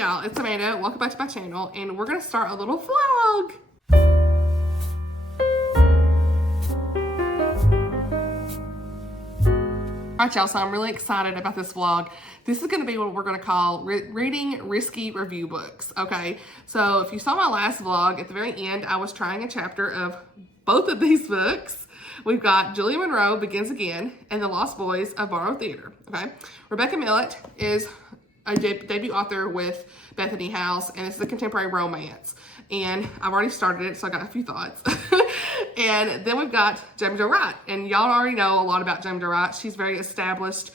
y'all, it's Amanda. Welcome back to my channel, and we're gonna start a little vlog. Alright y'all, so I'm really excited about this vlog. This is gonna be what we're gonna call reading risky review books, okay? So if you saw my last vlog, at the very end, I was trying a chapter of both of these books. We've got Julia Monroe, Begins Again, and The Lost Boys of Barlow Theater, okay? Rebecca Millett is a debut author with Bethany House, and it's a contemporary romance. And I've already started it, so I got a few thoughts. And then we've got Jaime Wright, and y'all already know a lot about Jaime Wright. She's very established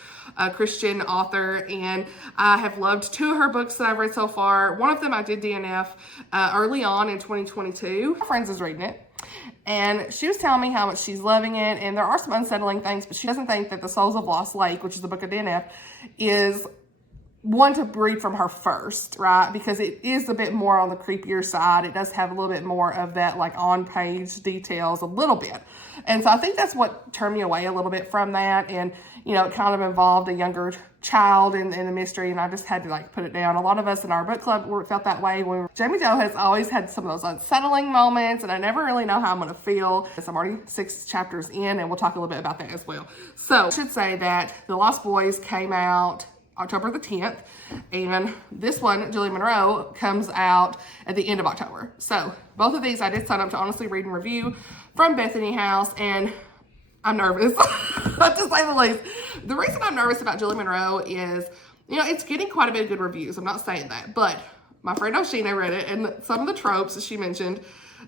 Christian author, and I have loved two of her books that I've read so far. One of them I did DNF early on in 2022. My friend is reading it, and she was telling me how much she's loving it, and there are some unsettling things, but she doesn't think that The Souls of Lost Lake, which is the book of DNF, is one to read from her first, right? Because it is a bit more on the creepier side. It does have a little bit more of that like on-page details a little bit. And so I think that's what turned me away a little bit from that. And, you know, it kind of involved a younger child in the mystery, and I just had to like put it down. A lot of us in our book club felt that way. Jaime Jo has always had some of those unsettling moments, and I never really know how I'm going to feel. So I'm already 6 chapters in, and we'll talk a little bit about that as well. So I should say that The Lost Boys came out October the 10th, and this one, Julia Monroe, comes out at the end of October. So both of these I did sign up to honestly read and review from Bethany House, and I'm nervous, to say the least. The reason I'm nervous about Julia Monroe is, you know, it's getting quite a bit of good reviews. I'm not saying that, but my friend Oshina read it, and some of the tropes that she mentioned,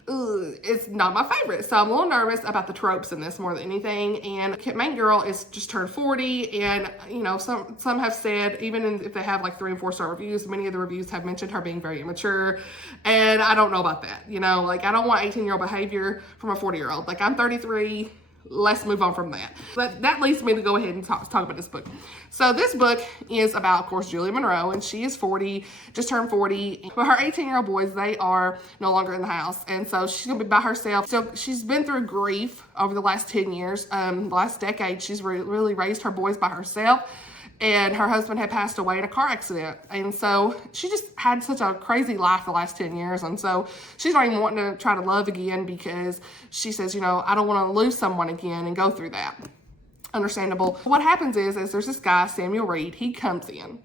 it's not my favorite. So I'm a little nervous about the tropes in this more than anything. And main girl is just turned 40, and you know, some have said, even if they have like 3 and 4 star reviews, many of the reviews have mentioned her being very immature, and I don't know about that. You know, like I don't want 18-year-old behavior from a 40-year-old. Like I'm 33. Let's move on from that. But that leads me to go ahead and talk about this book. So this book is about, of course, Julia Monroe, and she is 40, just turned 40. But her 18-year-old boys, they are no longer in the house, and so she's gonna be by herself. So she's been through grief over the last 10 years. The last decade, she's really raised her boys by herself. And her husband had passed away in a car accident. And so she just had such a crazy life the last 10 years. And so she's not even wanting to try to love again, because she says, you know, I don't want to lose someone again and go through that. Understandable. What happens is there's this guy, Samuel Reed, he comes in.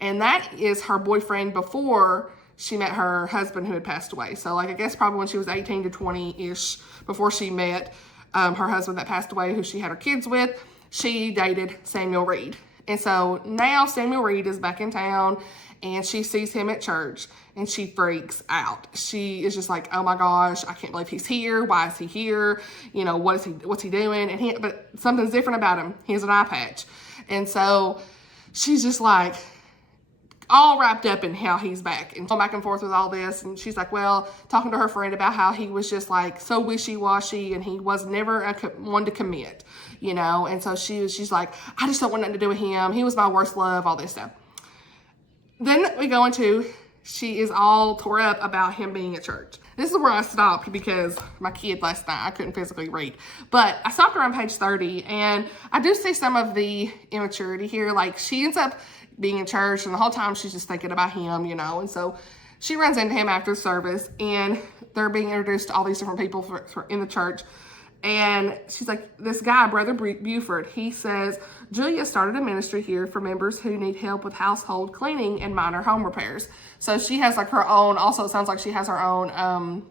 And that is her boyfriend before she met her husband who had passed away. So like, I guess probably when she was 18 to 20-ish, before she met her husband that passed away, who she had her kids with, she dated Samuel Reed. And so now Samuel Reed is back in town, and she sees him at church, and she freaks out. She is just like, oh my gosh, I can't believe he's here. Why is he here? You know, what's he doing? But something's different about him. He has an eye patch. And so she's just like all wrapped up in how he's back, and going back and forth with all this. And she's like, well, talking to her friend about how he was just like so wishy-washy, and he was never one to commit, you know. And so she's like, I just don't want nothing to do with him. He was my worst love, all this stuff. Then we go into, she is all tore up about him being at church. This is where I stopped because my kid last night, I couldn't physically read. But I stopped around page 30, and I do see some of the immaturity here. Like, she ends up being in church, and the whole time she's just thinking about him, you know. And so she runs into him after service, and they're being introduced to all these different people in the church. And she's like, this guy, Brother Buford, he says, Julia started a ministry here for members who need help with household cleaning and minor home repairs. So she has like her own, also it sounds like she has her own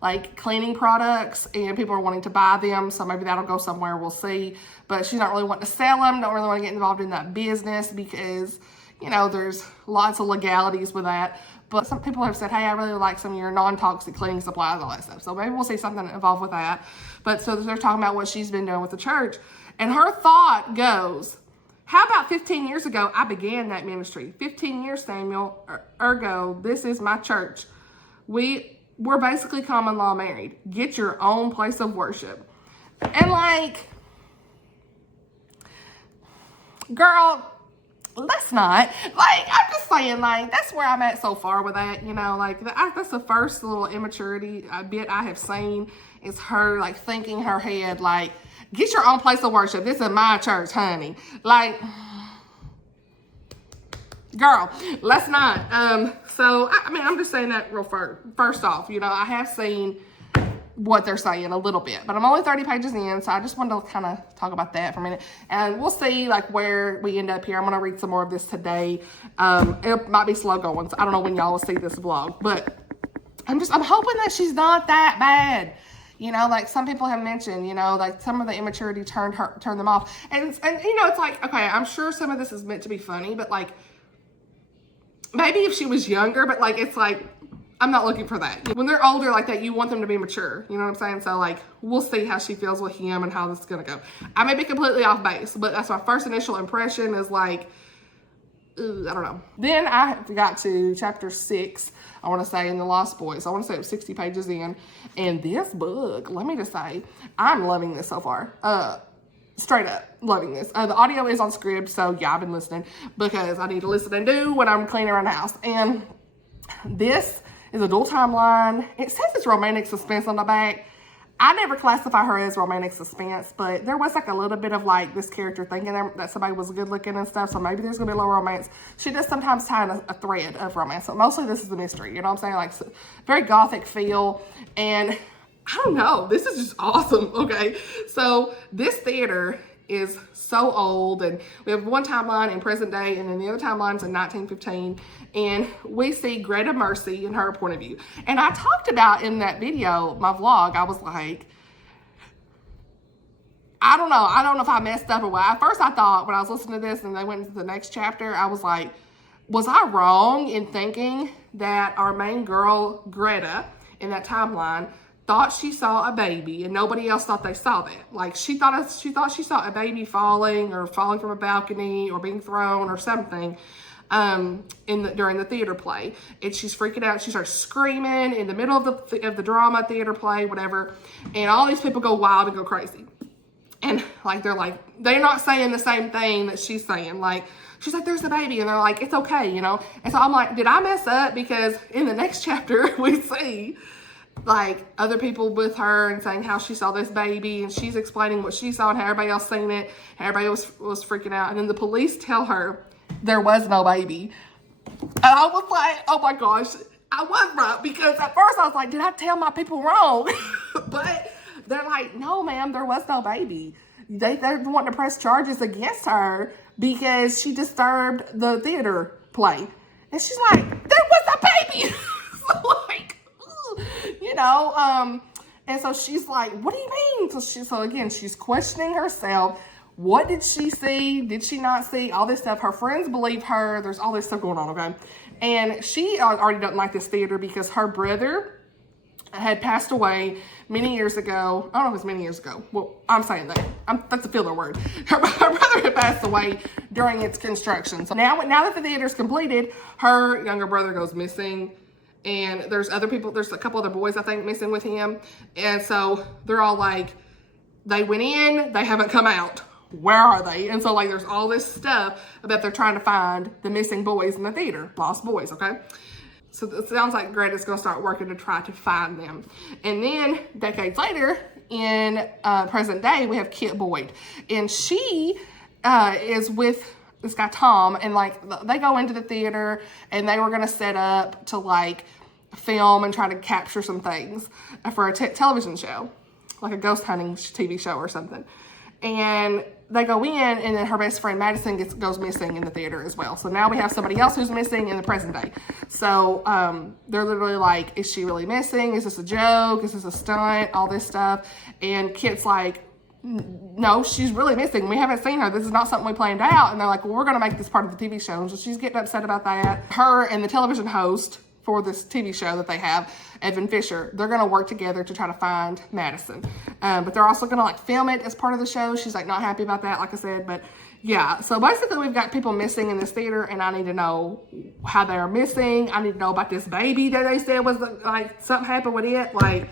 like cleaning products, and people are wanting to buy them. So maybe that'll go somewhere, we'll see. But she's not really wanting to sell them, don't really want to get involved in that business, because, you know, there's lots of legalities with that. But some people have said, hey, I really like some of your non-toxic cleaning supplies, all that stuff. So maybe we'll see something involved with that. But so they're talking about what she's been doing with the church. And her thought goes, how about 15 years ago, I began that ministry. 15 years, Samuel, ergo, this is my church. We're basically common law married. Get your own place of worship. And like, girl, that's not, like, I'm just saying, like, that's where I'm at so far with that, you know, like, that's the first little immaturity bit I have seen, is her, like, thinking her head, like, get your own place of worship. This is my church, honey. Like, Girl, let's not. So, I mean, I'm just saying that real first off. You know, I have seen what they're saying a little bit, but I'm only 30 pages in, so I just wanted to kind of talk about that for a minute. And we'll see, like, where we end up here. I'm going to read some more of this today. It might be slow going, so I don't know when y'all will see this vlog, but I'm hoping that she's not that bad. You know, like some people have mentioned, you know, like some of the immaturity turned them off. And you know, it's like, okay, I'm sure some of this is meant to be funny, but like, maybe if she was younger, but like, it's like, I'm not looking for that. When they're older like that, you want them to be mature. You know what I'm saying? So like, we'll see how she feels with him and how this is going to go. I may be completely off base, but that's my first initial impression is like, I don't know. Then I got to chapter 6, I want to say, in The Lost Boys. I want to say it was 60 pages in. And this book, let me just say, I'm loving this so far. Straight up loving this. The audio is on Scribd, so yeah, I've been listening because I need to listen and do when I'm cleaning around the house. And this is a dual timeline. It says it's romantic suspense on the back. I never classify her as romantic suspense, but there was like a little bit of like this character thinking that somebody was good looking and stuff, so maybe there's gonna be a little romance. She does sometimes tie in a thread of romance, so mostly this is the mystery, you know what I'm saying? Like, very gothic feel, and I don't know, this is just awesome, okay? So this theater is so old, and we have one timeline in present day, and then the other timeline's in 1915, and we see Greta Mercy in her point of view. And I talked about in that video, my vlog, I was like, I don't know if I messed up or what. At first I thought, when I was listening to this and they went into the next chapter, I was like, was I wrong in thinking that our main girl, Greta, in that timeline, thought she saw a baby and nobody else thought they saw that? Like, she thought she saw a baby falling from a balcony or being thrown or something during the theater play, and she's freaking out. She starts screaming in the middle of the drama, theater play, whatever, and all these people go wild and go crazy. And like, they're not saying the same thing that she's saying. Like, she's like, there's a baby, and they're like, it's okay, you know? And so I'm like, did I mess up? Because in the next chapter we see like other people with her and saying how she saw this baby, and she's explaining what she saw and how everybody else seen it, and everybody was freaking out, and then the police tell her there was no baby. And I was like, oh my gosh, I was right, because at first I was like, did I tell my people wrong? But they're like, no ma'am, there was no baby. They're wanting to press charges against her because she disturbed the theater play. And she's like, there was a baby. So like, you know, and so she's like, what do you mean? So again, she's questioning herself. What did she see? Did she not see? All this stuff. Her friends believe her. There's all this stuff going on, okay? And she already doesn't like this theater because her brother had passed away many years ago. I don't know if it's many years ago. Well, I'm saying that. That's a filler word. Her brother had passed away during its construction. So now that the theater's completed, her younger brother goes missing. And there's other people, there's a couple other boys, I think, missing with him. And so they're all like, they went in, they haven't come out. Where are they? And so like, there's all this stuff about they're trying to find the missing boys in the theater, lost boys, okay? So it sounds like Greta's gonna start working to try to find them. And then decades later, in present day, we have Kit Boyd. And she is with this guy Tom, and like they go into the theater and they were gonna set up to like film and try to capture some things for a television show, like a ghost hunting TV show or something. And they go in, and then her best friend Madison goes missing in the theater as well. So now we have somebody else who's missing in the present day. So they're literally like, is she really missing? Is this a joke? Is this a stunt? All this stuff. And Kit's like, no, she's really missing. We haven't seen her. This is not something we planned out. And they're like, well, we're going to make this part of the TV show. And so she's getting upset about that. Her and the television host for this TV show that they have, Evan Fisher, they're going to work together to try to find Madison. But they're also going to like film it as part of the show. She's like not happy about that, like I said. But yeah, so basically we've got people missing in this theater, and I need to know how they are missing. I need to know about this baby that they said was like something happened with it. Like,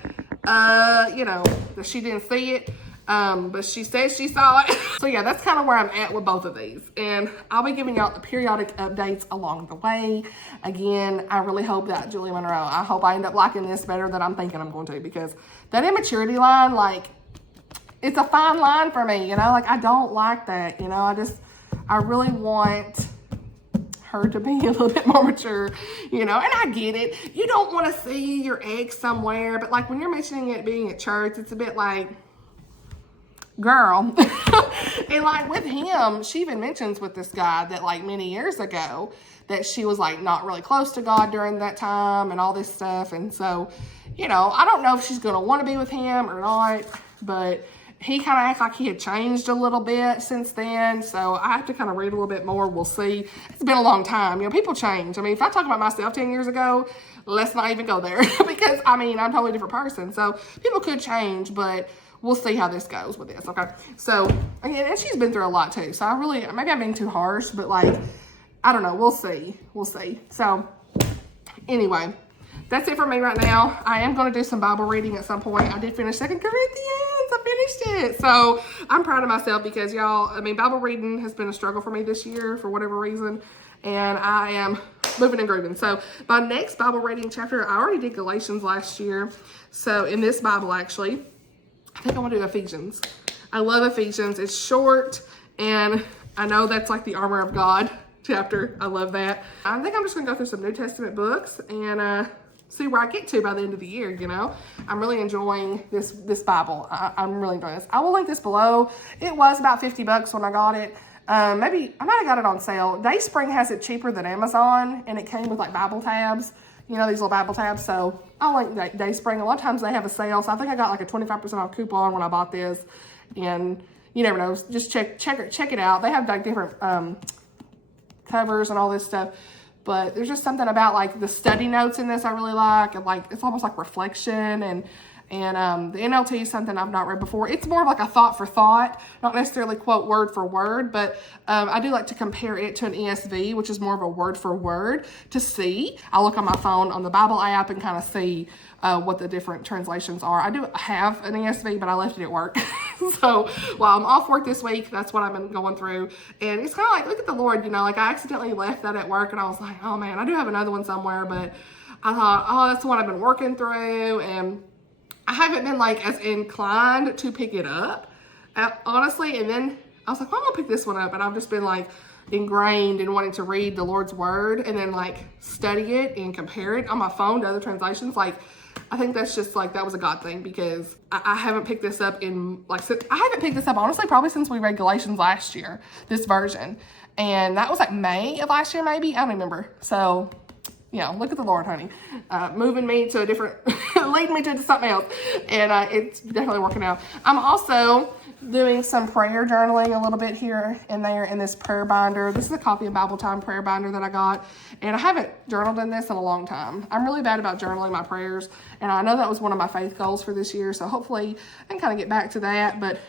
you know, that she didn't see it. But she says she saw it. So yeah, that's kind of where I'm at with both of these. And I'll be giving y'all the periodic updates along the way. Again, I really hope that Julie Monroe, I hope I end up liking this better than I'm thinking I'm going to, because that immaturity line, like, it's a fine line for me, you know? Like, I don't like that, you know? I really want her to be a little bit more mature, you know, and I get it. You don't want to see your ex somewhere, but like when you're mentioning it being at church, it's a bit like, girl. And like with him, she even mentions with this guy that like many years ago that she was like not really close to God during that time and all this stuff. And so, you know, I don't know if she's going to want to be with him or not, but he kind of acts like he had changed a little bit since then. So I have to kind of read a little bit more. We'll see. It's been a long time. You know, people change. I mean, if I talk about myself 10 years ago, let's not even go there because I mean, I'm a totally different person. So people could change, but we'll see how this goes with this. Okay. So again, and she's been through a lot too. So I really, maybe I'm being too harsh, but like, I don't know. We'll see. We'll see. So anyway, that's it for me right now. I am going to do some Bible reading at some point. I did finish 2 Corinthians. I finished it. So I'm proud of myself because y'all, I mean, Bible reading has been a struggle for me this year for whatever reason. And I am moving and grooving. So my next Bible reading chapter, I already did Galatians last year. So in this Bible, actually, I think I want to do Ephesians. I love Ephesians. It's short, and I know that's like the armor of God chapter. I love that. I think I'm just going to go through some New Testament books and see where I get to by the end of the year, you know. I'm really enjoying this Bible. I'm really enjoying this. I will link this below. It was about $50 when I got it. Maybe I might have got it on sale. Dayspring has it cheaper than Amazon, and it came with like Bible tabs. You know, these little Bible tabs. So I like Dayspring. A lot of times they have a sale. So I think I got like a 25% off coupon when I bought this. And you never know. Just check it out. They have like different covers and all this stuff. But there's just something about like the study notes in this I really like. And like it's almost like reflection and the NLT is something I've not read before. It's more of like a thought for thought, not necessarily quote word for word, but I do like to compare it to an ESV, which is more of a word for word to see. I look on my phone on the Bible app and kind of see what the different translations are. I do have an ESV, but I left it at work. So while I'm off work this week, that's what I've been going through. And it's kind of like, look at the Lord, you know, like I accidentally left that at work and I was like, oh man, I do have another one somewhere, but I thought, oh, that's the one I've been working through. And I haven't been like as inclined to pick it up, honestly. And then I was like, well, I'm gonna pick this one up. And I've just been like ingrained in wanting to read the Lord's word and then like study it and compare it on my phone to other translations. Like, I think that's just like, that was a God thing because I haven't picked this up in like, I haven't picked this up honestly probably since we read Galatians last year, this version. And that was like May of last year, maybe. I don't remember. So you know, look at the Lord, honey, moving me to a different, leading me to something else. And it's definitely working out. I'm also doing some prayer journaling a little bit here and there in this prayer binder. This is a Coffee and Bible Time prayer binder that I got. And I haven't journaled in this in a long time. I'm really bad about journaling my prayers. And I know that was one of my faith goals for this year. So hopefully I can kind of get back to that. But,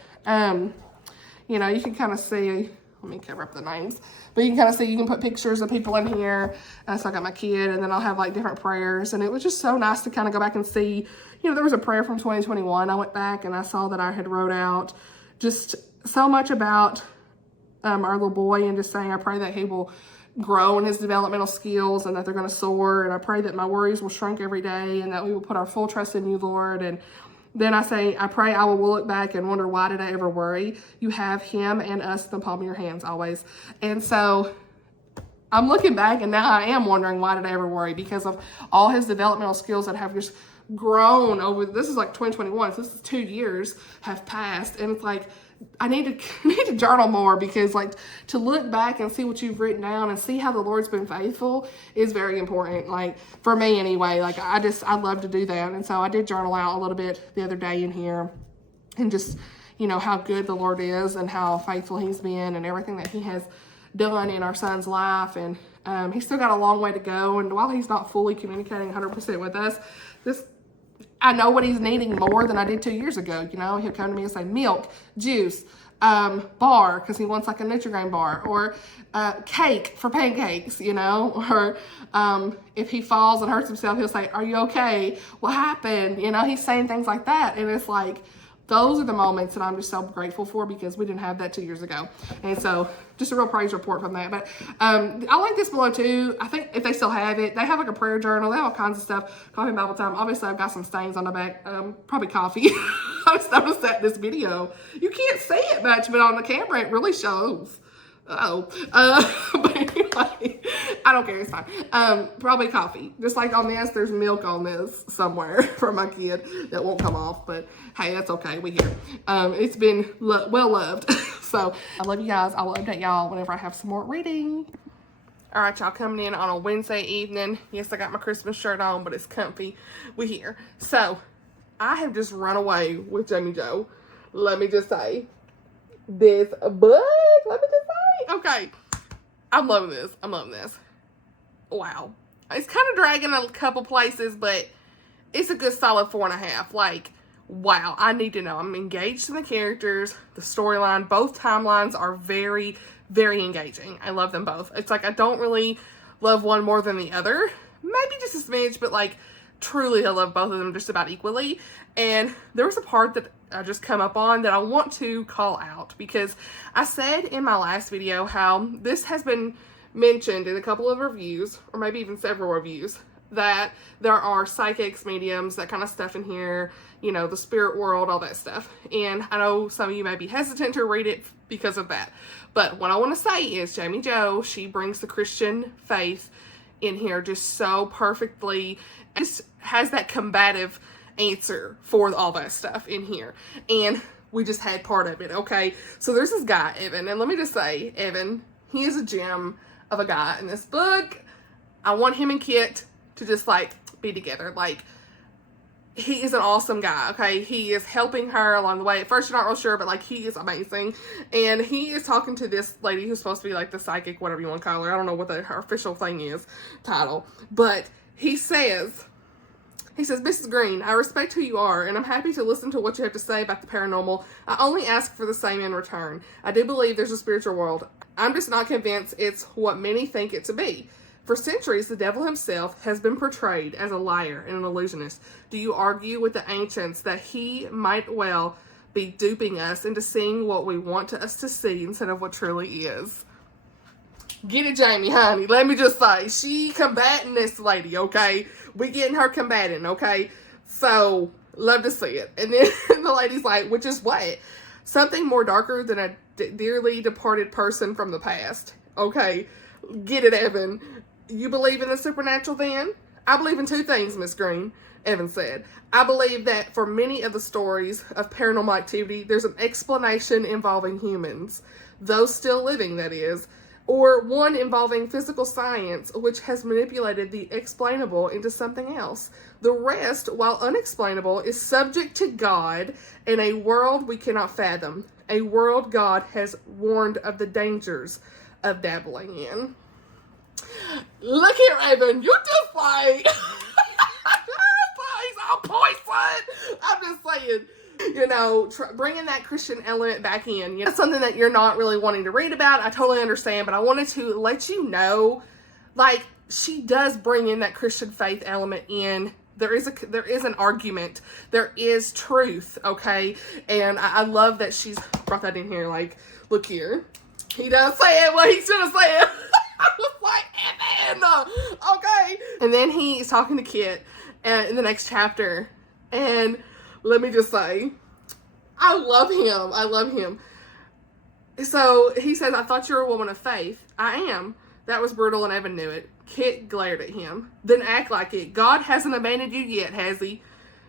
you know, you can kind of see, let me cover up the names. But you can kind of see, you can put pictures of people in here. So I got my kid, and then I'll have like different prayers. And it was just so nice to kind of go back and see, you know, there was a prayer from 2021. I went back and I saw that I had wrote out just so much about our little boy and just saying, I pray that he will grow in his developmental skills and that they're going to soar. And I pray that my worries will shrink every day and that we will put our full trust in you, Lord. And then I say, I pray I will look back and wonder, why did I ever worry? You have him and us in the palm of your hands always. And so I'm looking back and now I am wondering, why did I ever worry? Because of all his developmental skills that have just grown over, this is like 2021, so this is 2 years have passed. And it's like, I need to journal more, because like to look back and see what you've written down and see how the Lord's been faithful is very important. Like for me anyway, like I love to do that. And so I did journal out a little bit the other day in here and just, you know, how good the Lord is and how faithful he's been and everything that he has done in our son's life. And he's still got a long way to go. And while he's not fully communicating 100% with us, I know what he's needing more than I did 2 years ago. You know, he'll come to me and say milk, juice, bar, because he wants like a Nutri-Grain bar, or cake for pancakes, you know, or if he falls and hurts himself, he'll say, are you okay? What happened? You know, he's saying things like that. And it's like, those are the moments that I'm just so grateful for, because we didn't have that 2 years ago. And so just a real praise report from that. But I'll link this below too. I think if they still have it, they have like a prayer journal. They have all kinds of stuff. Coffee and Bible Time. Obviously, I've got some stains on the back. Probably coffee. I just noticed that in this video. You can't see it much, but on the camera, it really shows. But anyway, I don't care, it's fine. Probably coffee. Just like on this, there's milk on this somewhere for my kid that won't come off, but hey, that's okay, we here. It's been well loved. So I love you guys. I will update y'all whenever I have some more reading. All right, y'all, coming in on a Wednesday evening. Yes, I got my Christmas shirt on, but it's comfy. We here. So I have just run away with Jamie Joe. Let me just say, this book, let me just say, okay, I'm loving this. I'm loving this. Wow. It's kind of dragging a couple places, but it's a good solid 4.5. Like, wow, I need to know. I'm engaged in the characters, the storyline. Both timelines are very, very engaging. I love them both. It's like I don't really love one more than the other. Maybe just a smidge, but like truly I love both of them just about equally. And there was a part that I just come up on that I want to call out because I said in my last video how this has been mentioned in a couple of reviews, or maybe even several reviews, that there are psychics, mediums, that kind of stuff in here, you know, the spirit world, all that stuff. And I know some of you may be hesitant to read it because of that. But what I want to say is Jamie Joe, she brings the Christian faith in here just so perfectly. Just has that combative answer for all that stuff in here. And we just had part of it, okay? So there's this guy, Evan. And let me just say, Evan, he is a gem of a guy in this book. I want him and Kit to just like be together. Like, he is an awesome guy, okay? He is helping her along the way. At first, you're not real sure, but like, he is amazing. And he is talking to this lady who's supposed to be like the psychic, whatever you want to call her. I don't know what her official thing is, title. But he says, Mrs. Green, I respect who you are, and I'm happy to listen to what you have to say about the paranormal. I only ask for the same in return. I do believe there's a spiritual world. I'm just not convinced it's what many think it to be. For centuries, the devil himself has been portrayed as a liar and an illusionist. Do you argue with the ancients that he might well be duping us into seeing what we want us to see instead of what truly is? Get it, Jamie, honey. Let me just say, she combating this lady, okay? We getting her combating, okay? So, love to see it. And then the lady's like, which is what? Something more darker than a dearly departed person from the past. Okay, get it, Evan. You believe in the supernatural then? I believe in two things, Miss Green, Evan said. I believe that for many of the stories of paranormal activity, there's an explanation involving humans. Those still living, that is. Or one involving physical science, which has manipulated the explainable into something else. The rest, while unexplainable, is subject to God in a world we cannot fathom. A world God has warned of the dangers of dabbling in. Look here, Evan, you just like, he's on point, son. I'm just saying, you know, bringing that Christian element back in, you know, something that you're not really wanting to read about. I totally understand, but I wanted to let you know, like, she does bring in that Christian faith element in. There is an argument. There is truth, okay? And I love that she's brought that in here. Like, look here. He does say it what he's gonna say it. I was like, Evan, okay. And then he's talking to Kit in the next chapter. And let me just say, I love him. I love him. So he says, I thought you were a woman of faith. I am. That was brutal and Evan knew it. Kit glared at him. Then act like it. God hasn't abandoned you yet, has he?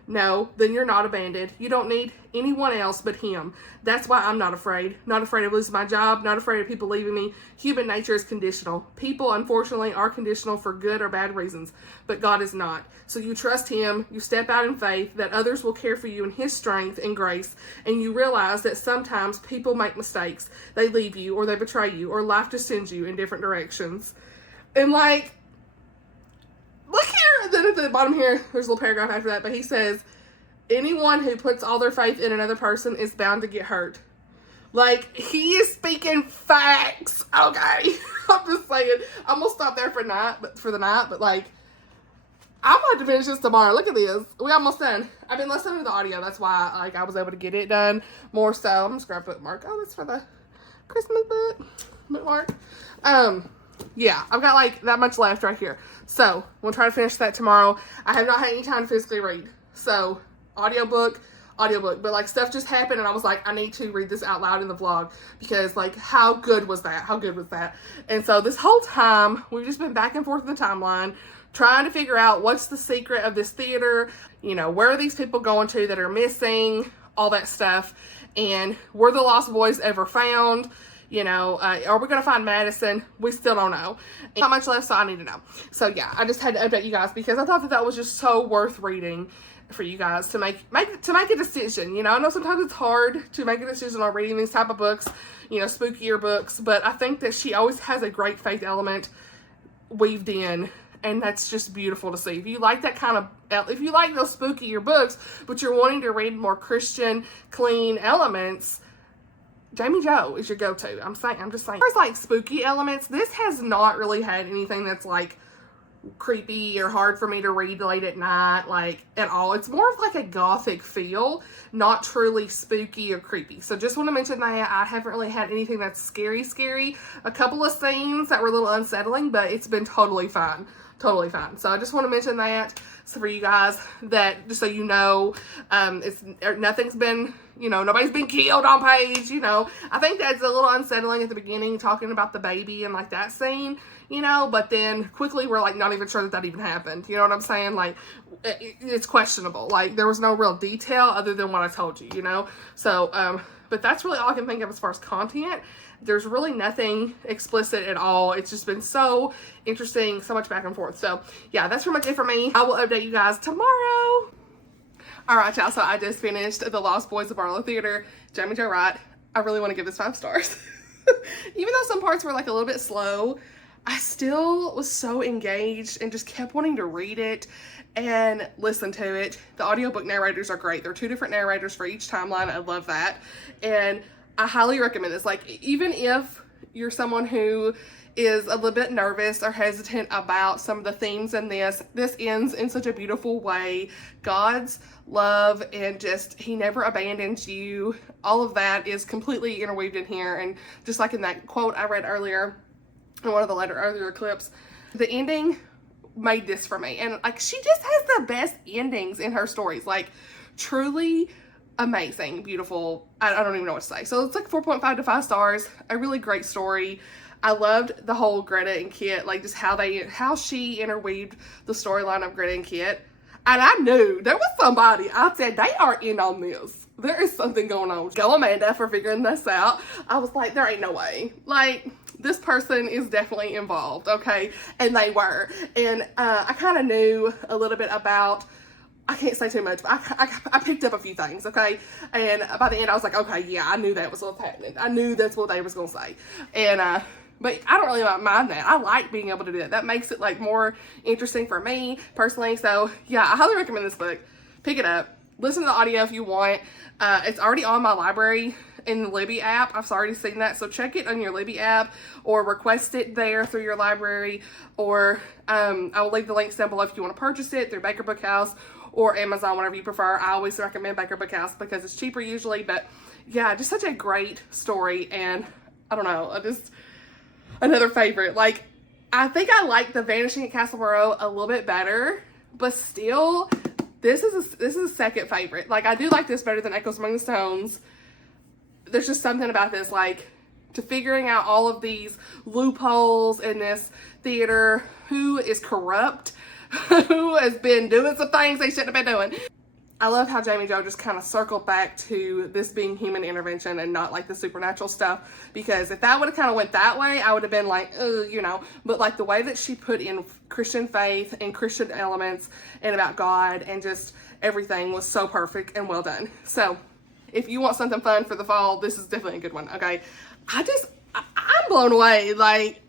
No, then you're not abandoned. You don't need anyone else but him. That's why I'm not afraid. Not afraid of losing my job. Not afraid of people leaving me. Human nature is conditional. People, unfortunately, are conditional for good or bad reasons. But God is not. So you trust him. You step out in faith that others will care for you in his strength and grace. And you realize that sometimes people make mistakes. They leave you or they betray you or life just sends you in different directions. And like, look here. And then at the bottom here, there's a little paragraph after that, but he says, anyone who puts all their faith in another person is bound to get hurt. Like, he is speaking facts, okay? I'm just saying, I'm gonna stop there for the night, but like, I'm going to finish this tomorrow. Look at this. We almost done. I've been listening to the audio. That's why like I was able to get it done more so. I'm just going to bookmark. Oh, that's for the Christmas bookmark. Yeah, I've got like that much left right here. So, we'll try to finish that tomorrow. I have not had any time to physically read. So, audiobook, audiobook, but like stuff just happened and I was like, I need to read this out loud in the vlog because like how good was that? How good was that? And so this whole time we've just been back and forth in the timeline trying to figure out what's the secret of this theater, you know, where are these people going to that are missing, all that stuff, and were the lost boys ever found? You know, are we going to find Madison? We still don't know. Not much left, so I need to know. So yeah, I just had to update you guys because I thought that was just so worth reading for you guys to make a decision. You know, I know sometimes it's hard to make a decision on reading these type of books, you know, spookier books, but I think that she always has a great faith element weaved in, and that's just beautiful to see. If you like that kind of, if you like those spookier books, but you're wanting to read more Christian, clean elements, Jaime Jo is your go-to. I'm just saying. As far as like spooky elements, this has not really had anything that's like creepy or hard for me to read late at night, like at all. It's more of like a gothic feel, not truly spooky or creepy. So just want to mention that I haven't really had anything that's scary. A couple of scenes that were a little unsettling, but it's been totally fine. Totally fine. So I just want to mention that so for you guys, that just so you know, nothing's been, you know, nobody's been killed on page, you know. I think that's a little unsettling at the beginning, talking about the baby and like that scene, you know, but then quickly we're like not even sure that even happened. You know what I'm saying? Like it's questionable. Like there was no real detail other than what I told you, you know. So but that's really all I can think of as far as content. There's really nothing explicit at all. It's just been so interesting, so much back and forth. So yeah, that's pretty much it for me. I will update you guys tomorrow. All right, y'all, so I just finished The Lost Boys of Barlow Theater, Jaime Jo Wright. I really want to give this 5 stars. Even though some parts were like a little bit slow, I still was so engaged and just kept wanting to read it and listen to it. The audiobook narrators are great. There are 2 different narrators for each timeline. I love that. And I highly recommend this. Like, even if you're someone who is a little bit nervous or hesitant about some of the themes in this ends in such a beautiful way. God's love and just, he never abandons you. All of that is completely interweaved in here. And just like in that quote I read earlier in one of the earlier clips, the ending made this for me. And like, she just has the best endings in her stories. Like, truly amazing, beautiful. I don't even know what to say. So it's like 4.5 to 5 stars. A really great story. I loved the whole Greta and Kit, like just how she interweaved the storyline of Greta and Kit. And I knew there was somebody. I said, they are in on this. There is something going on. Go Amanda for figuring this out. I was like, there ain't no way. Like, this person is definitely involved, okay? And they were. And I kind of knew a little bit about, I can't say too much, but I picked up a few things, okay? And by the end, I was like, okay, yeah, I knew that was what was happening. I knew that's what they was going to say. And, but I don't really mind that. I like being able to do that. That makes it like more interesting for me personally. So yeah, I highly recommend this book. Pick it up. Listen to the audio if you want. It's already on my library in the Libby app. I've already seen that. So check it on your Libby app or request it there through your library. Or I will leave the links down below if you want to purchase it through Baker Bookhouse or Amazon, whatever you prefer. I always recommend Baker Bookhouse because it's cheaper usually. But yeah, just such a great story. And I don't know, another favorite. Like, I think I like The Vanishing at Castle Monroe a little bit better, but still, this is a second favorite. Like, I do like this better than Echoes Among the Stones. There's just something about this, like, to figuring out all of these loopholes in this theater, who is corrupt, who has been doing some things they shouldn't have been doing. I love how Jaime Jo just kind of circled back to this being human intervention and not like the supernatural stuff, because if that would have kind of went that way, I would have been like, you know, but like the way that she put in Christian faith and Christian elements and about God and just everything was so perfect and well done. So if you want something fun for the fall, this is definitely a good one. Okay. I'm blown away. Like,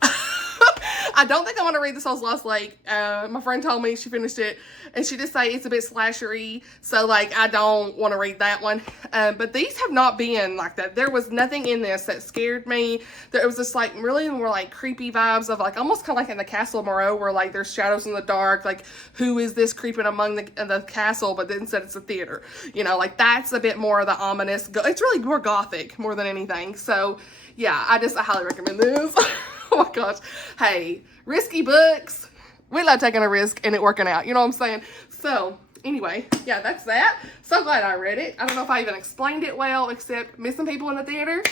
I don't think I want to read The Soul's Lost Lake. My friend told me she finished it, and she did say it's a bit slashery, so like I don't want to read that one. But these have not been like that. There was nothing in this that scared me. There was just like really more like creepy vibes of like almost kind of like in the Castle of Monroe, where like there's shadows in the dark. Like, who is this creeping among the castle? But then said it's a theater. You know, like that's a bit more of the ominous. It's really more gothic more than anything. So yeah, I highly recommend this. Oh my gosh. Hey, risky books. We love taking a risk and it working out. You know what I'm saying? So Anyway, yeah, that's that. So glad I read it. I don't know if I even explained it well, except missing people in the theater.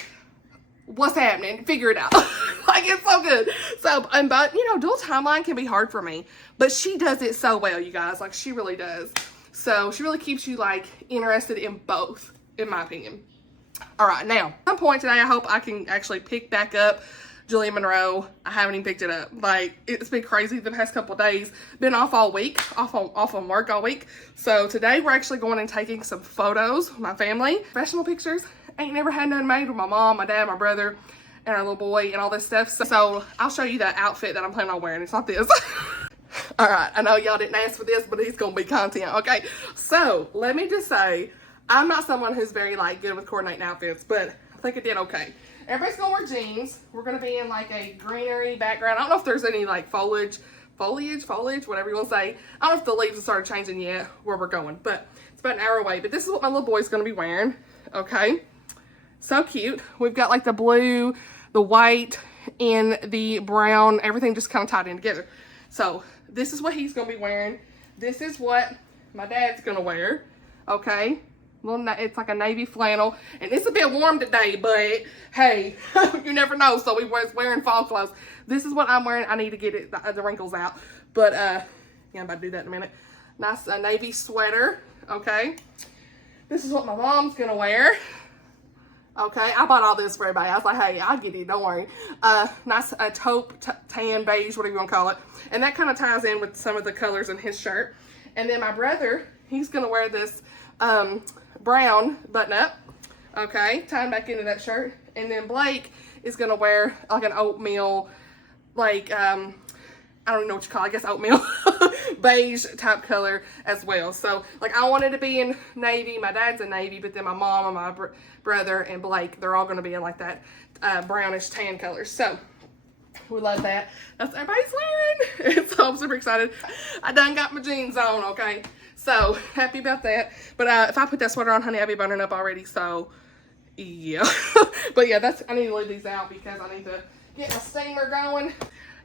What's happening? Figure it out. Like, it's so good. So, but, you know, dual timeline can be hard for me. But she does it so well, you guys. Like, she really does. So, she really keeps you, like, interested in both, in my opinion. All right, now, at some point today, I hope I can actually pick back up Julia Monroe. I haven't even picked it up. Like, it's been crazy the past couple of days. Been off all week, off on work all week. So today we're actually going and taking some photos with my family. Professional pictures. Ain't never had none made with my mom, my dad, my brother, and our little boy and all this stuff. So I'll show you that outfit that I'm planning on wearing. It's not this. All right, I know y'all didn't ask for this, but it's gonna be content, okay? So let me just say, I'm not someone who's very like good with coordinating outfits, but I think I did okay. Everybody's gonna wear jeans. We're gonna be in like a greenery background. I don't know if there's any like foliage, whatever you wanna say. I don't know if the leaves have started changing yet where we're going, but it's about an hour away. But this is what my little boy's gonna be wearing, okay? So cute. We've got like the blue, the white, and the brown, everything just kind of tied in together. So this is what he's gonna be wearing. This is what my dad's gonna wear, okay? It's like a navy flannel, and it's a bit warm today, but hey, you never know. So we was wearing fall clothes. This is what I'm wearing. I need to get it the wrinkles out, but yeah, I'm about to do that in a minute. Nice navy sweater, okay? This is what my mom's gonna wear. Okay, I bought all this for everybody. I was like, hey, I'll get it, don't worry. Nice taupe, tan, beige, whatever you want to call it. And that kind of ties in with some of the colors in his shirt. And then my brother, he's going to wear this brown button-up, okay, tying back into that shirt. And then Blake is going to wear like an oatmeal, like, I don't know what you call it, I guess oatmeal, beige type color as well. So, like, I wanted to be in navy. My dad's in navy, but then my mom and my brother and Blake, they're all going to be in, like, that brownish tan color. So, we love that. That's what everybody's wearing. So, I'm super excited. I done got my jeans on, okay? So, happy about that. But if I put that sweater on, honey, I'll be burning up already. So, yeah. But, yeah, I need to leave these out because I need to get my steamer going.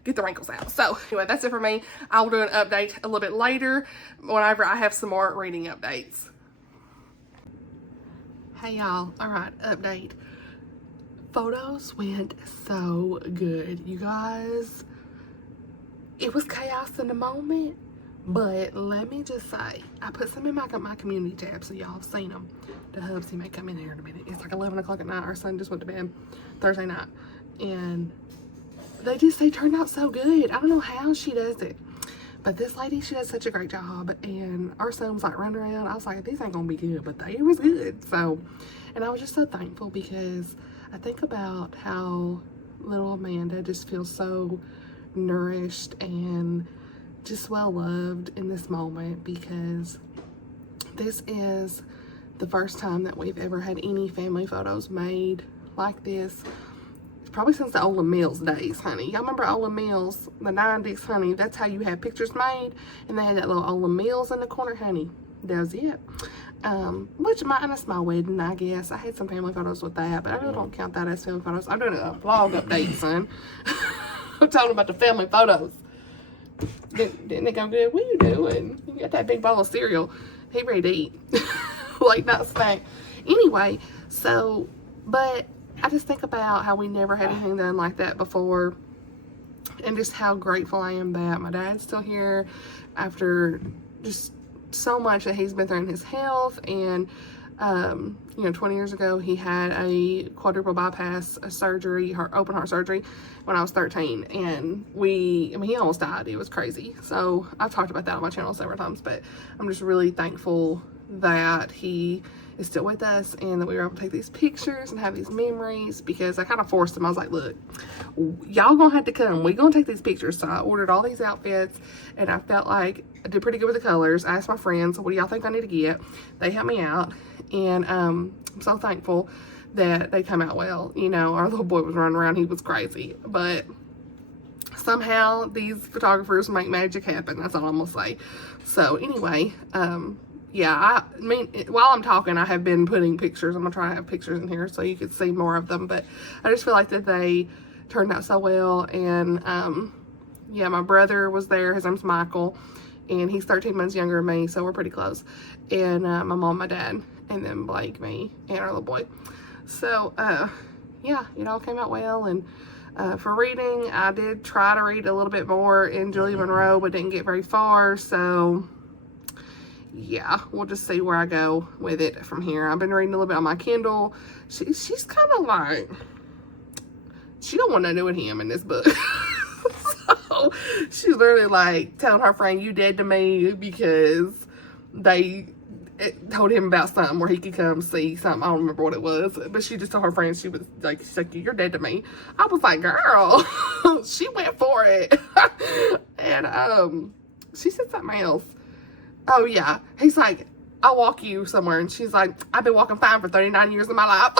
Get the wrinkles out. So anyway, that's it for me. I'll do an update a little bit later whenever I have some more reading updates. Hey y'all, all right, update. Photos went so good, you guys. It was chaos in the moment, but let me just say, I put some in my community tab, so y'all have seen them. The hubs, he may come in here in a minute. It's like 11 o'clock at night. Our son just went to bed Thursday night, and they turned out so good. I don't know how she does it, but this lady, she does such a great job. And our son was like running around. I was like, these ain't gonna be good, but they was good. So, and I was just so thankful because I think about how little Amanda just feels so nourished and just well loved in this moment, because this is the first time that we've ever had any family photos made like this. Probably since the Ola Mills days, honey. Y'all remember Ola Mills, the 90s, honey? That's how you had pictures made. And they had that little Ola Mills in the corner, honey. That was it. Which minus my wedding, I guess. I had some family photos with that, but I really don't count that as family photos. I'm doing a vlog update, son. I'm talking about the family photos. Didn't it go good? What are you doing? You got that big bowl of cereal. He ready to eat. Like, not snack. Anyway, so, but I just think about how we never had anything done like that before, and just how grateful I am that my dad's still here after just so much that he's been through in his health. And you know, 20 years ago he had a quadruple bypass surgery, open heart surgery, when I was 13, and he almost died. It was crazy. So I've talked about that on my channel several times, but I'm just really thankful that he is still with us and that we were able to take these pictures and have these memories, because I kind of forced him. I was like, look, y'all gonna have to come. We're gonna take these pictures. So I ordered all these outfits, and I felt like I did pretty good with the colors. I asked my friends, what do y'all think I need to get? They helped me out, and I'm so thankful that they come out well. You know, our little boy was running around. He was crazy, but somehow these photographers make magic happen. That's all I'm gonna say. So anyway, yeah, I mean, while I'm talking, I have been putting pictures. I'm going to try to have pictures in here so you can see more of them. But I just feel like that they turned out so well. And, yeah, my brother was there. His name's Michael. and he's 13 months younger than me, so we're pretty close. And my mom, my dad, and then Blake, me, and our little boy. So yeah, it all came out well. And for reading, I did try to read a little bit more in Julia Monroe, but didn't get very far. So yeah, we'll just see where I go with it from here. I've been reading a little bit on my Kindle. She's kind of like, she don't want to do with him in this book. So she's literally like telling her friend, "You dead to me," because they told him about something where he could come see something. I don't remember what it was, but she just told her friend, she's like, "You're dead to me." I was like, girl, she went for it. And she said something else. Oh yeah, he's like, "I'll walk you somewhere," and she's like, "I've been walking fine for 39 years of my life."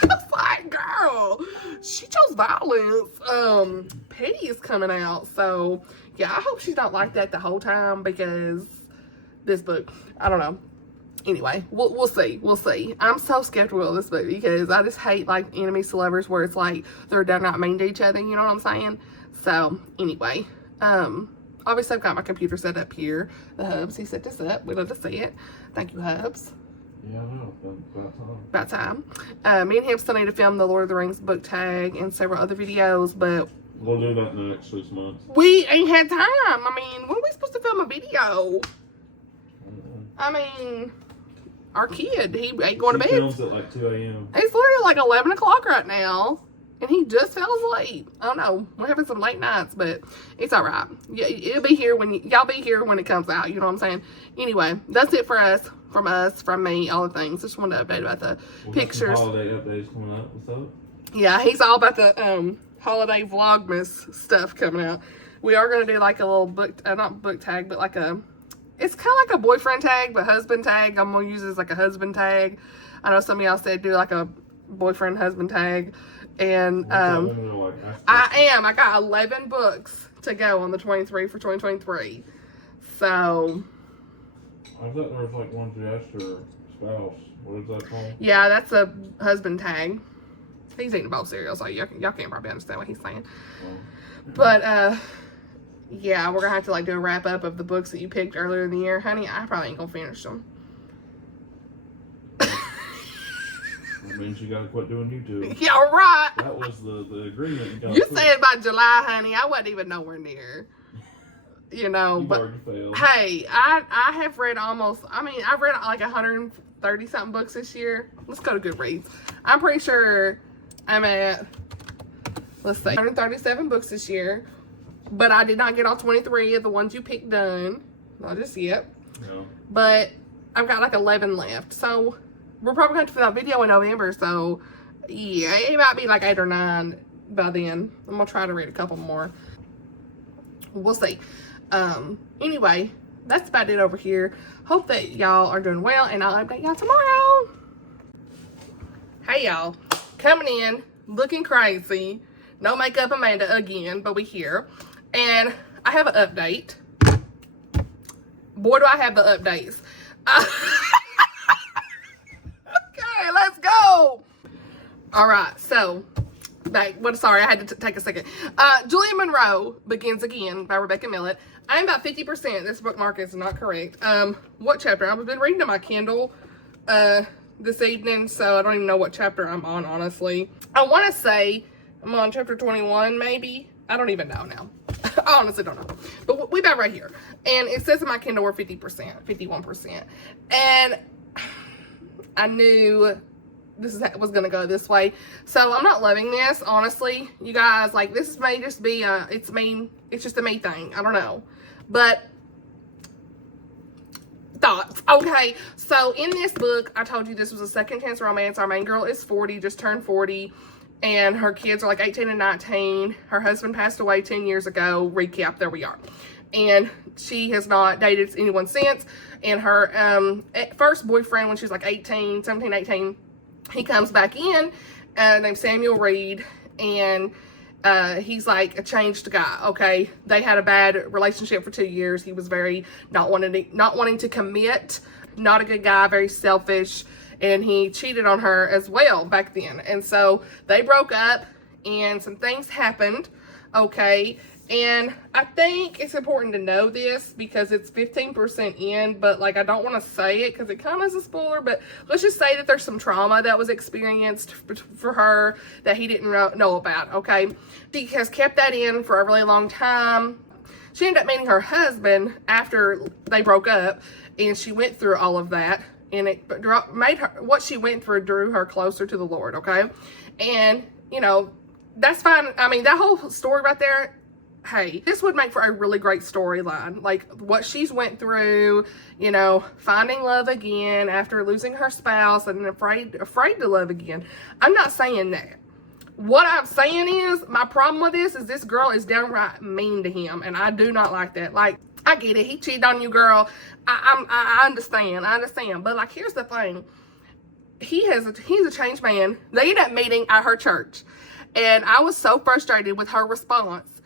I was like, girl, she chose violence. Petty is coming out, so yeah, I hope she's not like that the whole time, because this book, I don't know. Anyway, we'll see. I'm so skeptical of this book, because I just hate like enemies to lovers, where it's like they're not mean to each other, you know what I'm saying? So anyway, obviously I've got my computer set up here. The Hubs, he set this up. We love to see it. Thank you, Hubs. Yeah, I know. About time. About time. Me and him still need to film the Lord of the Rings book tag and several other videos, but we'll do that in the next 6 months. We ain't had time. I mean, when are we supposed to film a video? I mean, our kid, he ain't going to bed. He films at like 2 a.m. It's literally like 11 o'clock right now, and he just fell asleep. I don't know. We're having some late nights, but it's all right. Yeah, it'll be here when y'all be here when it comes out. You know what I'm saying? Anyway, that's it for us, from me, all the things. Just wanted to update about the pictures. Holiday updates coming up. What's up? Yeah, he's all about the holiday vlogmas stuff coming out. We are going to do like a little book, not book tag, but like it's kind of like a boyfriend tag, but husband tag. I'm going to use it as like a husband tag. I know some of y'all said do like a boyfriend husband tag. And I got 11 books to go on the 23 for 2023. So I thought there was like one to ask your spouse. What is that called? Yeah, that's a husband tag. He's eating both cereals, so y'all can't probably understand what he's saying. But yeah, we're gonna have to like do a wrap up of the books that you picked earlier in the year, honey. I probably ain't gonna finish them. That means you gotta quit doing YouTube. Yeah, right. That was the agreement. You said by July, honey. I wasn't even nowhere near. You know, but hey, I have read almost. I mean, I've read like 130 something books this year. Let's go to Goodreads. I'm pretty sure I'm at, let's see, 137 books this year. But I did not get all 23 of the ones you picked done. Not just yet. No. But I've got like 11 left. So we're probably going to do that video in November. So yeah, it might be like 8 or 9 by then. I'm going to try to read a couple more. We'll see. Anyway, that's about it over here. Hope that y'all are doing well, and I'll update y'all tomorrow. Hey y'all, coming in looking crazy. No makeup Amanda again, but we here. And I have an update. Boy, do I have the updates. Okay, let's go. All right, so sorry, I had to take a second. Julia Monroe Begins Again by Rebecca Millett. I'm about 50%. This bookmark is not correct. What chapter? I've been reading to my Kindle this evening, so I don't even know what chapter I'm on, honestly. I want to say I'm on chapter 21, maybe. I don't even know now. I honestly don't know. But we about right here. And it says in my Kindle we're 50%, 51%. And I knew this was going to go this way. So I'm not loving this, honestly. You guys, like, this may just be it's just a me thing. I don't know. But thoughts. Okay, so in this book, I told you this was a second chance romance. Our main girl is 40, just turned 40, and her kids are like 18 and 19. Her husband passed away 10 years ago. Recap, there we are. And she has not dated anyone since. And her first boyfriend, when she was like 17, 18, he comes back in, named Samuel Reed, and he's like a changed guy. Okay, they had a bad relationship for 2 years. He was very not wanting to commit, not a good guy, very selfish, and he cheated on her as well back then. And so they broke up, and some things happened. Okay, And I think it's important to know this because it's 15% in, but like I don't want to say it because it kind of is a spoiler, but let's just say that there's some trauma that was experienced for her that he didn't know about, okay? She has kept that in for a really long time. She ended up meeting her husband after they broke up, and she went through all of that, and it made her, what she went through drew her closer to the Lord, okay? And, you know, that's fine. I mean, that whole story right there, hey, this would make for a really great storyline. Like what she's went through, you know, finding love again after losing her spouse and afraid to love again. I'm not saying that. What I'm saying is, my problem with this girl is downright mean to him, and I do not like that. Like, I get it. He cheated on you, girl. I understand. But like, here's the thing. He's a changed man. They ended up meeting at her church, and I was so frustrated with her response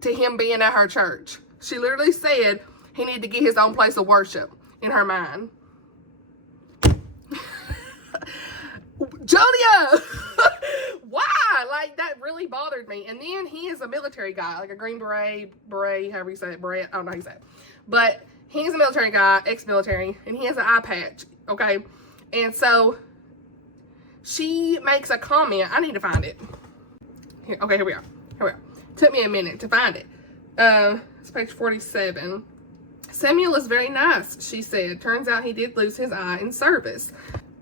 to him being at her church. She literally said he needed to get his own place of worship in her mind. Julia! Why? Like, that really bothered me. And then he is a military guy, like a Green Beret, however you say it, beret, I don't know how you say it. But he's a military guy, ex-military, and he has an eye patch, okay? And so she makes a comment. I need to find it. Here, okay, here we are. Took me a minute to find it. It's page 47. Samuel is very nice, she said. Turns out he did lose his eye in service.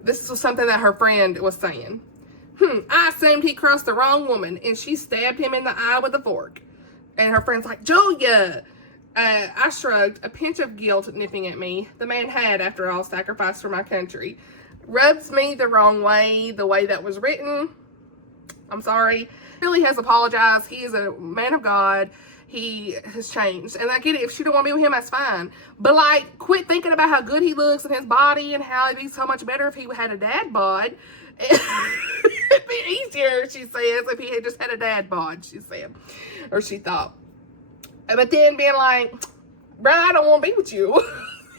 This was something that her friend was saying. I assumed he crossed the wrong woman, and she stabbed him in the eye with a fork. And her friend's like, Julia! I shrugged, a pinch of guilt nipping at me. The man had, after all, sacrificed for my country. Rubs me the wrong way, the way that was written. I'm sorry. Really has apologized. He is a man of God. He has changed. And I get it. If she don't want to be with him, that's fine. But like, quit thinking about how good he looks in his body and how it'd be so much better if he had a dad bod. It'd be easier, she says, if he had just had a dad bod, she said. Or she thought. But then being like, bro, I don't want to be with you.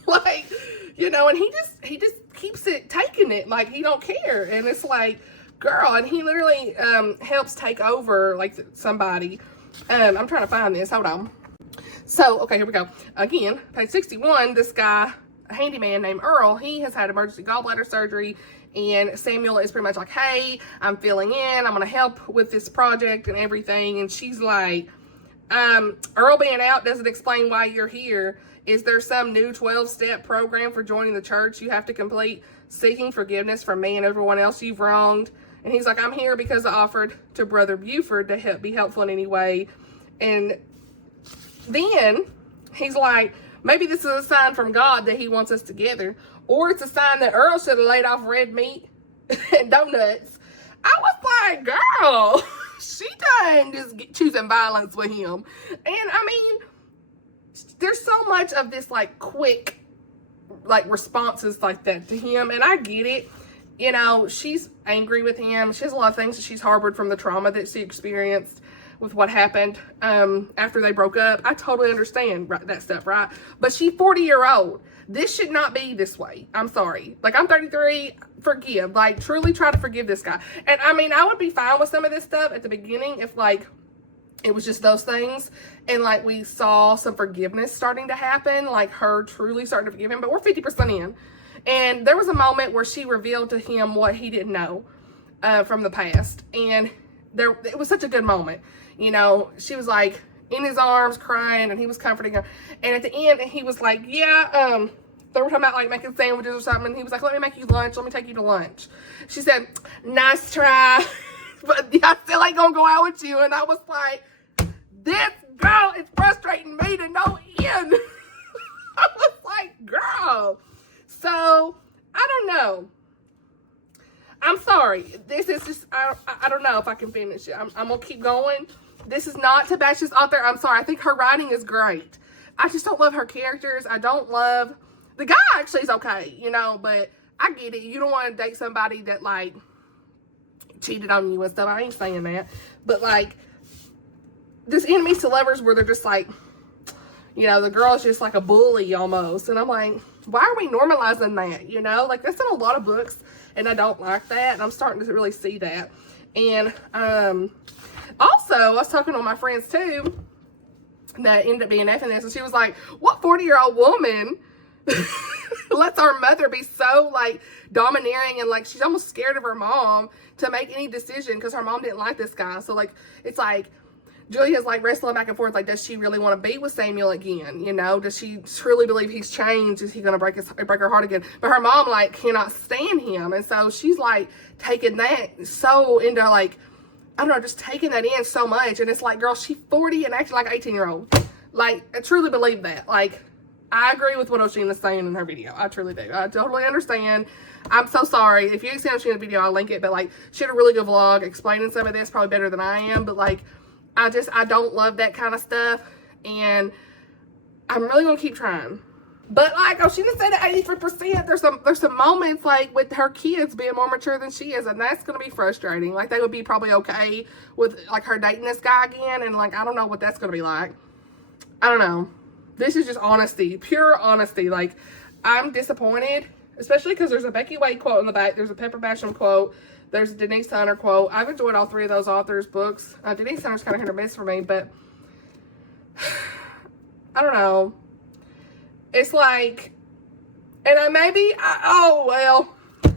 Like, you know, and he just keeps taking it like he don't care. And it's like, girl, and he literally helps take over like somebody. I'm trying to find this. Hold on. So, okay, here we go. Again, page 61, this guy, a handyman named Earl, he has had emergency gallbladder surgery, and Samuel is pretty much like, hey, I'm filling in. I'm going to help with this project and everything. And she's like, Earl being out doesn't explain why you're here. Is there some new 12-step program for joining the church you have to complete, seeking forgiveness from me and everyone else you've wronged? And he's like, I'm here because I offered to Brother Buford to be helpful in any way. And then he's like, maybe this is a sign from God that he wants us together. Or it's a sign that Earl should have laid off red meat and donuts. I was like, girl, she done just choosing violence with him. And I mean, there's so much of this like quick like responses like that to him. And I get it. You know, she's angry with him. She has a lot of things that she's harbored from the trauma that she experienced with what happened after they broke up. I totally understand that stuff, right? But she's 40-year-old. This should not be this way. I'm sorry. Like, I'm 33. Forgive. Like, truly try to forgive this guy. And, I mean, I would be fine with some of this stuff at the beginning if, like, it was just those things. And, like, we saw some forgiveness starting to happen. Like, her truly starting to forgive him. But we're 50% in. And there was a moment where she revealed to him what he didn't know from the past. And it was such a good moment. You know, she was like in his arms crying and he was comforting her. And at the end, he was like, yeah, they were talking about like making sandwiches or something. And he was like, let me make you lunch. Let me take you to lunch. She said, nice try. But I still ain't gonna go out with you. And I was like, this girl is frustrating me to no end. I was like, girl. So, I don't know. I'm sorry. This is just, I don't know if I can finish it. I'm going to keep going. This is not to bash this author. I'm sorry. I think her writing is great. I just don't love her characters. I don't love, the guy actually is okay, you know, but I get it. You don't want to date somebody that, like, cheated on you and stuff. I ain't saying that. But, like, this enemies to lovers where they're just like, you know, the girl's just like a bully almost. And I'm like, why are we normalizing that? You know, like that's in a lot of books and I don't like that. And I'm starting to really see that. And also, I was talking to my friends too. that ended up DNFing this, and she was like, what 40-year-old woman lets our mother be so, like, domineering, and, like, she's almost scared of her mom to make any decision because her mom didn't like this guy. So, like, it's like Julia's, like, wrestling back and forth, like, does she really want to be with Samuel again? You know, does she truly believe he's changed? Is he going to break her heart again? But her mom, like, cannot stand him, and so she's, like, taking that so into, like, I don't know, just taking that in so much. And it's like, girl, she's 40 and acting like an 18-year-old. Like, I truly believe that. Like, I agree with what Oshina's saying in her video. I truly do. I totally understand. I'm so sorry. If you ain't seen Oshina's video, I'll link it. But, like, she had a really good vlog explaining some of this, probably better than I am. But, like, I don't love that kind of stuff. And I'm really going to keep trying. But, like, Oshina said at 83%, there's some moments, like, with her kids being more mature than she is, and that's going to be frustrating. Like, they would be probably okay with, like, her dating this guy again, and, like, I don't know what that's going to be like. I don't know. This is just honesty, pure honesty. Like, I'm disappointed, especially because there's a Becky Wade quote in the back, there's a Pepper Basham quote, there's a Denise Hunter quote. I've enjoyed all three of those authors' books. Denise Hunter's kind of hit or miss for me, but I don't know. It's like, and oh, well, I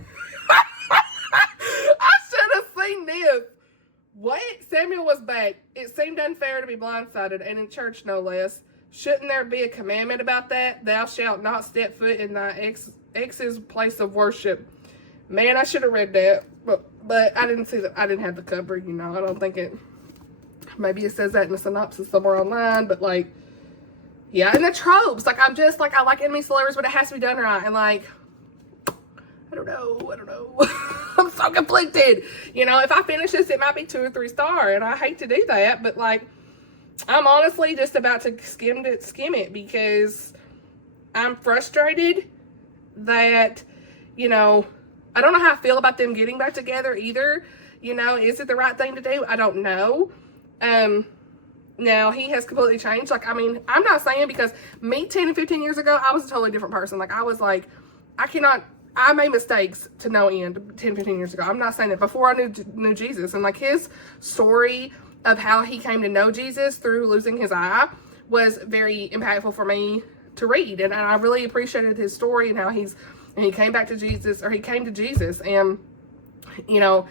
should have seen this. What? Samuel was back. It seemed unfair to be blindsided, and in church no less. Shouldn't there be a commandment about that? Thou shalt not step foot in thy ex's place of worship. Man, I should have read that, but I didn't see that. I didn't have the cover, you know. I don't think it, maybe it says that in the synopsis somewhere online, but, like, yeah, and the tropes, like, I'm just, like, I like enemies to lovers, but it has to be done right, and, like, I don't know, I'm so conflicted, you know. If I finish this, it might be 2 or 3 star, and I hate to do that, but, like, I'm honestly just about to skim it, because I'm frustrated that, you know, I don't know how I feel about them getting back together either, you know. Is it the right thing to do? I don't know. Now, he has completely changed. Like, I mean, I'm not saying, because me 10 and 15 years ago, I was a totally different person. Like, I was like, I made mistakes to no end 10, 15 years ago. I'm not saying that. Before I knew Jesus. And, like, his story of how he came to know Jesus through losing his eye was very impactful for me to read. And I really appreciated his story and how he came back to Jesus, or he came to Jesus. And, you know,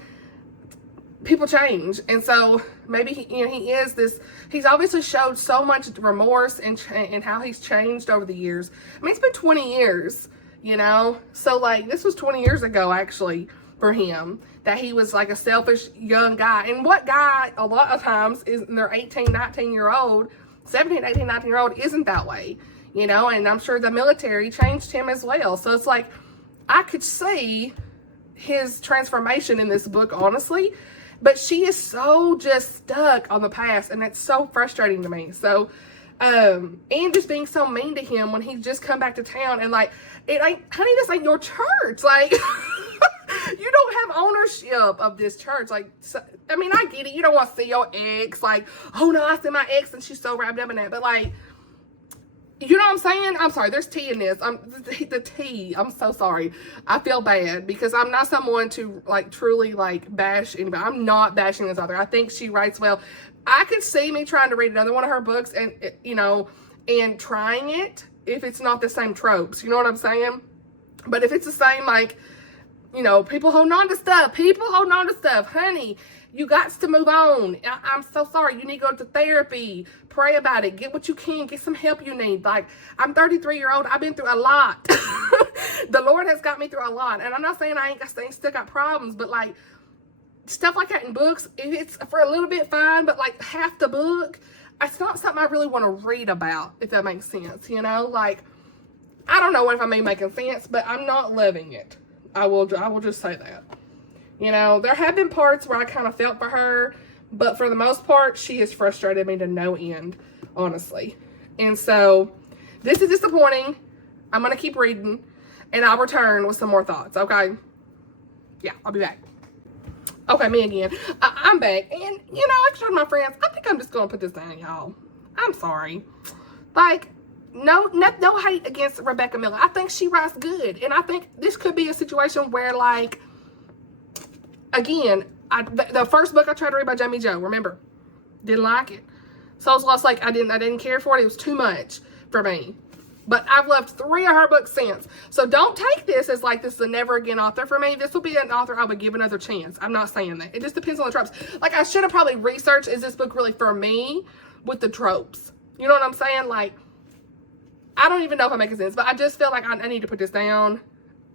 people change, and so maybe he's obviously showed so much remorse and how he's changed over the years. I mean, it's been 20 years, you know, so, like, this was 20 years ago actually for him, that he was, like, a selfish young guy. And what guy a lot of times is in their 18, 19-year-old, 17, 18, 19-year-old isn't that way, you know. And I'm sure the military changed him as well. So it's like, I could see his transformation in this book, honestly. But she is so just stuck on the past, and it's so frustrating to me. So, and just being so mean to him when he just come back to town, and, like, honey, this ain't your church. Like, you don't have ownership of this church. Like, so, I mean, I get it. You don't want to see your ex. Like, oh no, I see my ex, and she's so wrapped up in that. But, like, you know what I'm saying? I'm sorry, there's tea in this. The tea. I'm so sorry. I feel bad because I'm not someone to, like, truly, like, bash anybody. I'm not bashing this author. I think she writes well. I could see me trying to read another one of her books and, you know, and trying it if it's not the same tropes. You know what I'm saying? But if it's the same, like, you know, people holding on to stuff. Honey, you got to move on. I'm so sorry. You need to go to therapy. Pray about it. Get what you can. Get some help you need. Like, I'm 33-year-old. I've been through a lot. The Lord has got me through a lot. And I'm not saying I still got problems, but, like, stuff like that in books, if it's for a little bit, fine. But, like, half the book, it's not something I really want to read about, if that makes sense, you know? Like, I don't know if I'm making sense, but I'm not loving it. I will just say that. You know, there have been parts where I kind of felt for her, but for the most part, she has frustrated me to no end, honestly. And so, this is disappointing. I'm going to keep reading, and I'll return with some more thoughts, okay? Yeah, I'll be back. Okay, me again. I'm back, and, you know, I told my friends, I think I'm just going to put this down, y'all. I'm sorry. Like, no hate against Rebecca Miller. I think she writes good, and I think this could be a situation where, like, again, the first book I tried to read by Jaime Jo, remember, didn't like it. Soul's Lost Lake, I didn't care for it. It was too much for me. But I've loved 3 of her books since. So don't take this as like this is a never again author for me. This will be an author I would give another chance. I'm not saying that. It just depends on the tropes. Like, I should have probably researched, is this book really for me with the tropes? You know what I'm saying? Like, I don't even know if I'm making sense, but I just feel like I need to put this down.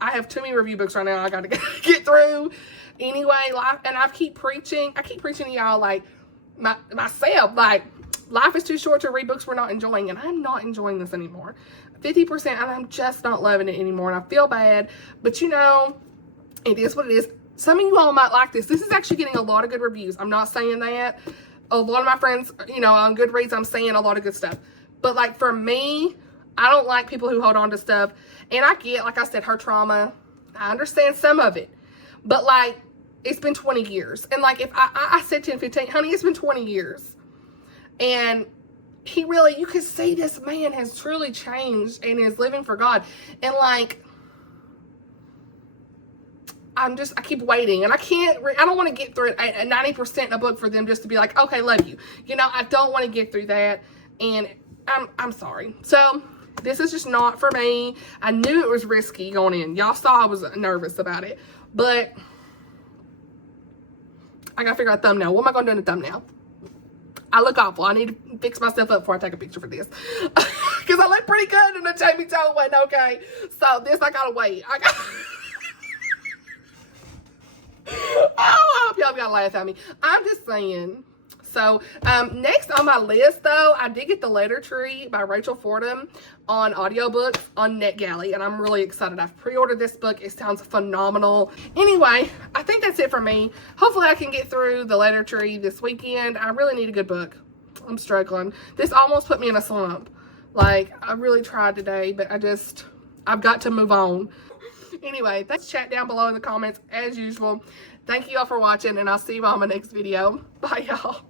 I have too many review books right now I got to get through. Anyway, and I keep preaching to y'all, like, myself, like, life is too short to read books we're not enjoying, and I'm not enjoying this anymore. 50%, and I'm just not loving it anymore, and I feel bad, but you know, it is what it is. Some of you all might like this. This is actually getting a lot of good reviews. I'm not saying that. A lot of my friends, you know, on Goodreads, I'm saying a lot of good stuff. But, like, for me, I don't like people who hold on to stuff, and I get, like I said, her trauma. I understand some of it, but, like, it's been 20 years, and, like, if I said 10, 15, honey, it's been 20 years. And he really, you can see this man has truly changed and is living for God. And, like, I keep waiting, and I don't want to get through it at 90% a book for them just to be like, okay, love you. You know, I don't want to get through that, and I'm sorry. So, this is just not for me. I knew it was risky going in. Y'all saw I was nervous about it, but I gotta figure out a thumbnail. What am I gonna do in the thumbnail? I look awful. I need to fix myself up before I take a picture for this. Because I look pretty good in the Jaime tone one, okay? So this I gotta wait. Oh, I hope y'all gotta laugh at me. I'm just saying. So, next on my list, though, I did get The Letter Tree by Rachel Fordham on audiobook on NetGalley, and I'm really excited. I've pre-ordered this book. It sounds phenomenal. Anyway, I think that's it for me. Hopefully, I can get through The Letter Tree this weekend. I really need a good book. I'm struggling. This almost put me in a slump. Like, I really tried today, but I've got to move on. Anyway, let's chat down below in the comments as usual. Thank you all for watching, and I'll see you all in my next video. Bye, y'all.